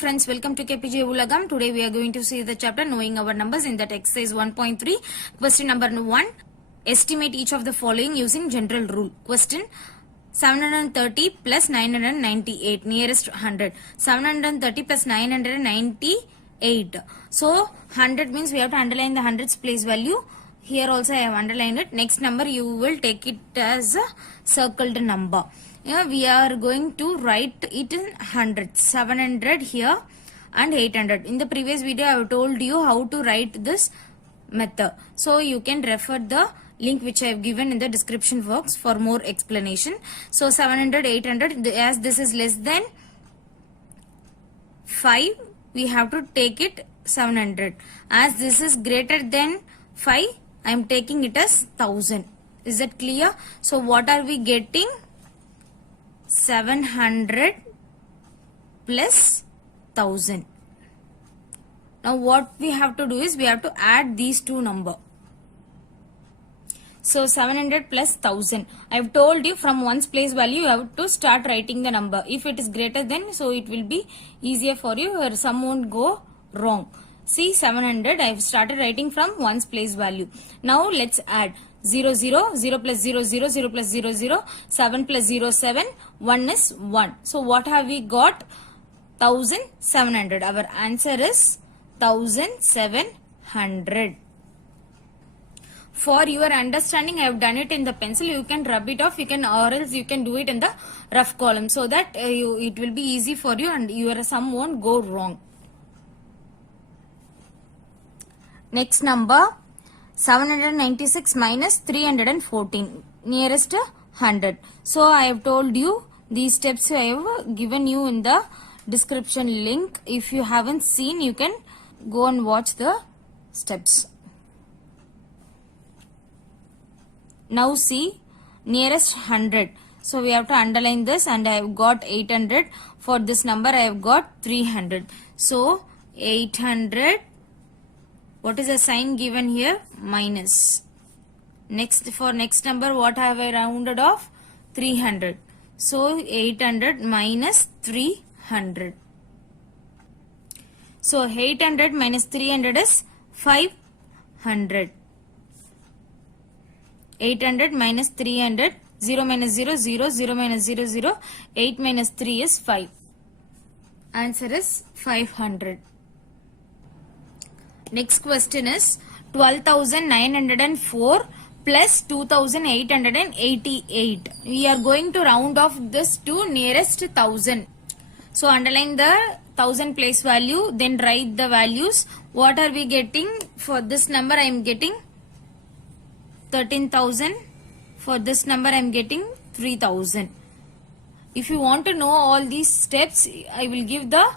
friends, welcome to KPJ Ulagam. Today we are going to see the chapter Knowing Our Numbers in that exercise 1.3. Question number 1. Estimate each of the following using general rule. Question 730 plus 998 nearest 100. 730 plus 998. So 100 means we have to underline the hundreds place value. Here also I have underlined it. Next number you will take it as a circled number. We are going to write it in hundreds. 700 here and 800. In the previous video I have told you how to write this method. So you can refer the link which I have given in the description box for more explanation. So 700, 800, as this is less than 5, we have to take it 700. As this is greater than 5, I am taking it as 1000. Is that clear? So what are we getting? 700 plus 1000. Now what we have to do is we have to add these two numbers. So 700 plus 1000. I have told you from ones place value you have to start writing the number. If it is greater than, so it will be easier for you or some won't go wrong. See 700 I have started writing from ones place value. Now let's add 0 0 0 plus 0 0 0 plus 0 0 7 plus 0 7 1 is 1. So what have we got? 1700. Our answer is 1700. For your understanding I have done it in the pencil. You can rub it off, you can, or else you can do it in the rough column so that it will be easy for you and your sum won't go wrong. Next number 796 minus 314 nearest 100. So I have told you these steps I have given you in the description link. If you haven't seen, you can go and watch the steps. Now see nearest 100. So we have to underline this and I have got 800. For this number I have got 300. So 800. What is the sign given here? Minus. Next, for next number what have I rounded off? 300. So 800 minus 300. So 800 minus 300 is 500. 800 minus 300. 0 minus 0, 0. 0 minus 0, 0. 8 minus 3 is 5. Answer is 500. Next question is 12,904 plus 2,888. We are going to round off this to nearest 1000. So underline the 1000 place value, then write the values. What are we getting? For this number I am getting 13,000. For this number I am getting 3,000. If you want to know all these steps, I will give the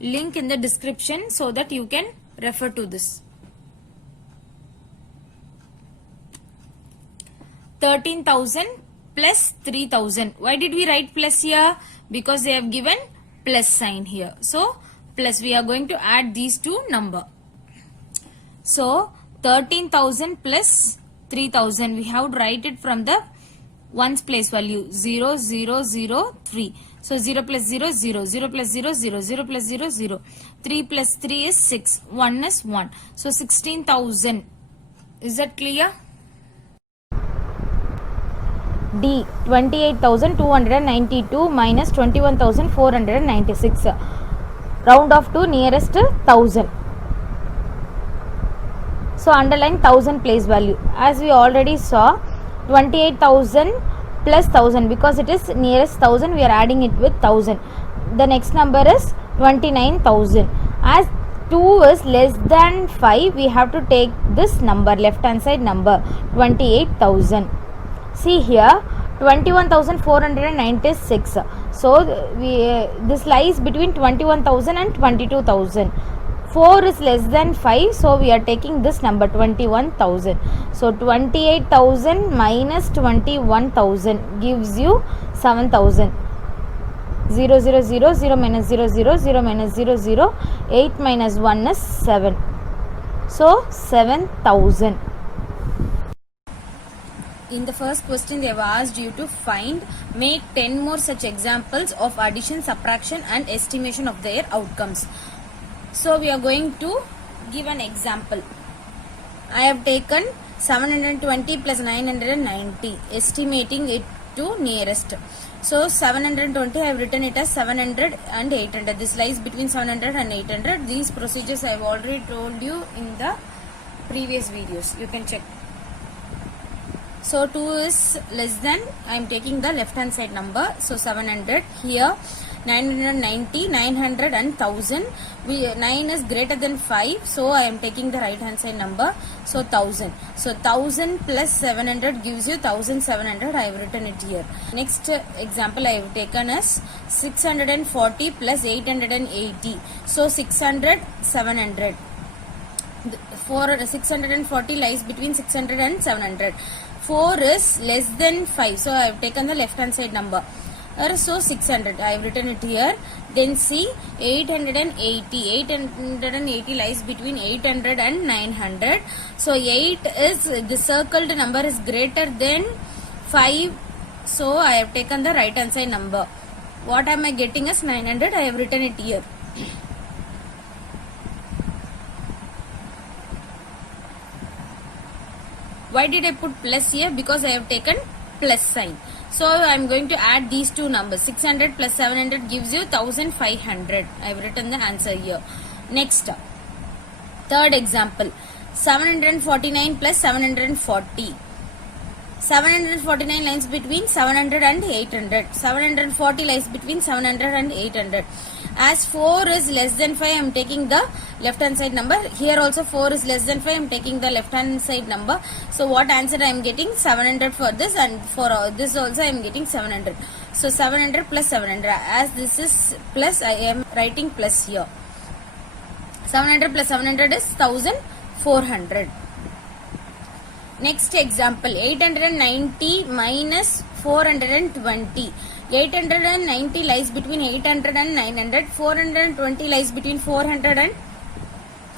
link in the description so that you can refer to this. 13,000 plus 3,000. Why did we write plus here? Because they have given plus sign here. So plus, we are going to add these two numbers. So 13,000 plus 3,000. We have to write it from the ones place value 0 0 0 3. So 0 plus 0 0, 0 plus 0 0, 0 plus 0 0, 3 plus 3 is 6, 1 is 1. So 16,000. Is that clear? D. 28,292 minus 21,496. Round off to nearest 1000. So underline 1000 place value. As we already saw, 28,000 plus 1000, because it is nearest 1000, we are adding it with 1000. The next number is 29,000. As 2 is less than 5, we have to take this number, left hand side number, 28,000. See here 21,496. So this lies between 21,000 and 22,000. 4 is less than 5, so we are taking this number 21,000. So 28,000 minus 21,000 gives you 7,000. 0 0 0, 0 minus 0 0, 0 minus 0 0, 8 minus 1 is 7. So 7,000. In the first question, they have asked you to make 10 more such examples of addition, subtraction, and estimation of their outcomes. So we are going to give an example. I have taken 720 plus 990, estimating it to nearest. So 720, I have written it as 700 and 800. This lies between 700 and 800. These procedures I have already told you in the previous videos. You can check. So 2 is less than, I am taking the left hand side number. So 700 here. 990, 900 and 1000. 9 is greater than 5, so I am taking the right hand side number. So 1000. So 1000 plus 700 gives you 1700. I have written it here. Next example I have taken as 640 plus 880. So 600, 700. For 640 lies between 600 and 700. 4 is less than 5, so I have taken the left hand side number. So 600, I have written it here. Then see 880. 880 lies between 800 and 900. So 8 is, the circled number is greater than 5. So I have taken the right hand side number. What am I getting as 900? I have written it here. Why did I put plus here? Because I have taken plus sign. So I am going to add these two numbers. 600 plus 700 gives you 1500. I have written the answer here. Next, third example. 749 plus 740. 749 lies between 700 and 800. 740 lies between 700 and 800. As 4 is less than 5, I am taking the left hand side number. Here also 4 is less than 5, I am taking the left hand side number. So what answer I am getting? 700 for this, and for this also I am getting 700. So 700 plus 700. As this is plus, I am writing plus here. 700 plus 700 is 1400. Next example, 890 minus 420. 890 lies between 800 and 900. 420 lies between 400 and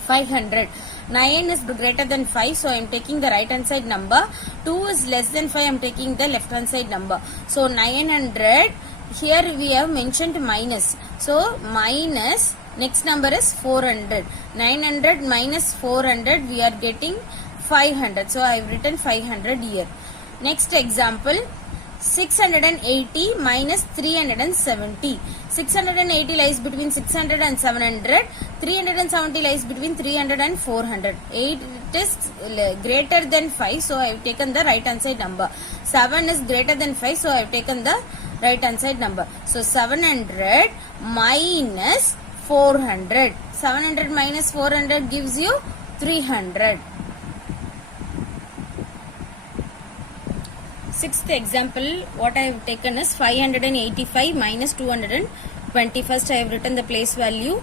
500. 9 is greater than 5, so I am taking the right hand side number. 2 is less than 5, I am taking the left hand side number. So 900, here we have mentioned minus. So minus, next number is 400. 900 minus 400, we are getting 500. So I have written 500 here. Next example, 680 minus 370. 680 lies between 600 and 700. 370 lies between 300 and 400. 8 is greater than 5, so I have taken the right hand side number. 7 is greater than 5, so I have taken the right hand side number. So 700 minus 400. 700 minus 400 gives you 300. Sixth example, what I have taken is 585 minus 220. First I have written the place value.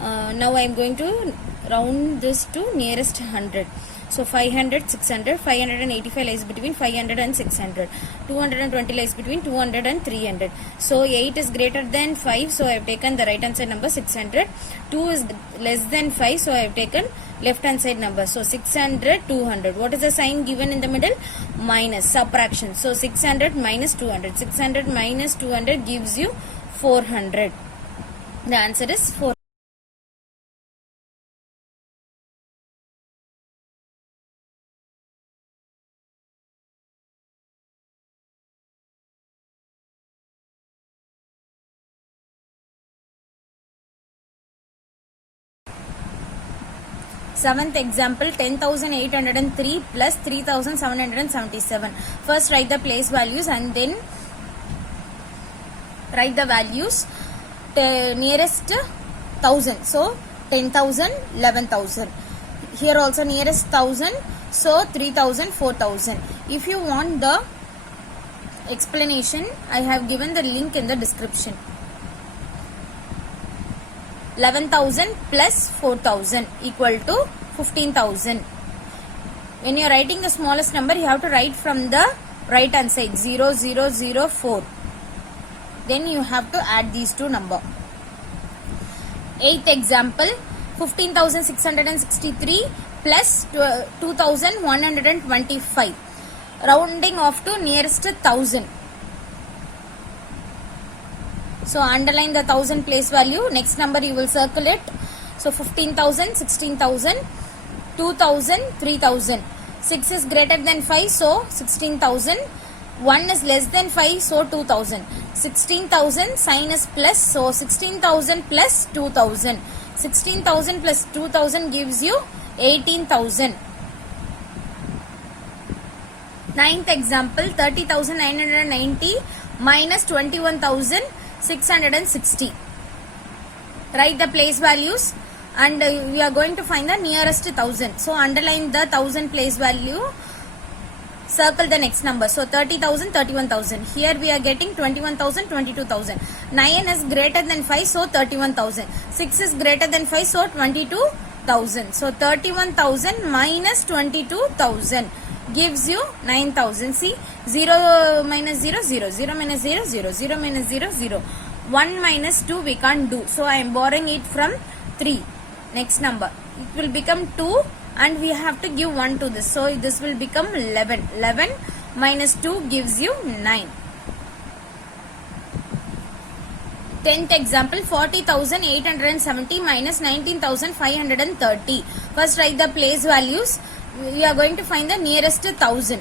Now I am going to round this to nearest 100. So 500, 600, 585 lies between 500 and 600. 220 lies between 200 and 300. So 8 is greater than 5, so I have taken the right hand side number 600. 2 is less than 5, so I have taken left hand side number. So 600, 200. What is the sign given in the middle? Minus, subtraction. So 600 minus 200. 600 minus 200 gives you 400. The answer is 400. Seventh example, 10,803 plus 3,777. First write the place values and then write the values nearest 1000. So 10,000, 11,000. Here also nearest 1000. So 3,000, 4,000. If you want the explanation, I have given the link in the description. 11,000 plus 4,000 equal to 15,000. When you are writing the smallest number, you have to write from the right hand side 0004. Then you have to add these two numbers. Eighth example, 15,663 plus 2,125. rounding off to nearest 1000. So underline the 1000 place value. Next number you will circle it. So 15,000, 16,000, 2,000, 3,000. 6 is greater than 5, so 16,000. 1 is less than 5, so 2,000. 16,000, sign is plus, so 16,000 plus 2,000. 16,000 plus 2,000 gives you 18,000. Ninth example, 30,990 minus 21,660. Write the place values and we are going to find the nearest 1000. So underline the 1000 place value, circle the next number. So 30,000, 31,000. Here we are getting 21,000, 22,000. 9 is greater than 5, so 31,000. 6 is greater than 5, so 22,000. So 31,000 minus 22,000 gives you 9,000. See, 0 minus 0, 0, 0 minus 0, 0, 0 minus 0, 0. 1 minus 2 we can't do. So I am borrowing it from 3. Next number. It will become 2 and we have to give 1 to this. So this will become 11. 11 minus 2 gives you 9. 10th example, 40,870 minus 19,530. First write the place values. We are going to find the nearest 1000.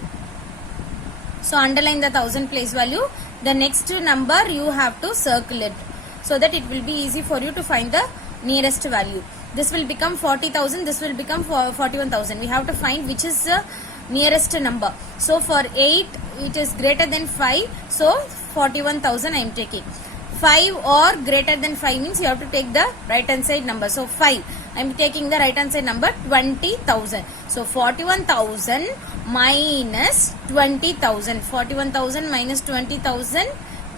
So underline the 1000 place value. The next number you have to circle it so that it will be easy for you to find the nearest value. This will become 40,000. This will become 41,000. We have to find which is the nearest number. So for 8 it is greater than 5. So 41,000 I am taking. 5 or greater than 5 means you have to take the right hand side number. So 5. I am taking the right hand side number 20,000. So 41,000 minus 20,000. 41,000 minus 20,000.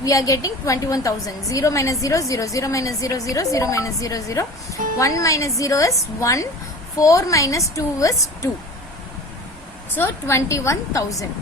We are getting 21,000. 0 minus 0, 0, 0 minus 0, 0, 0 minus 0, 0. 1 minus 0 is 1. 4 minus 2 is 2. So 21,000.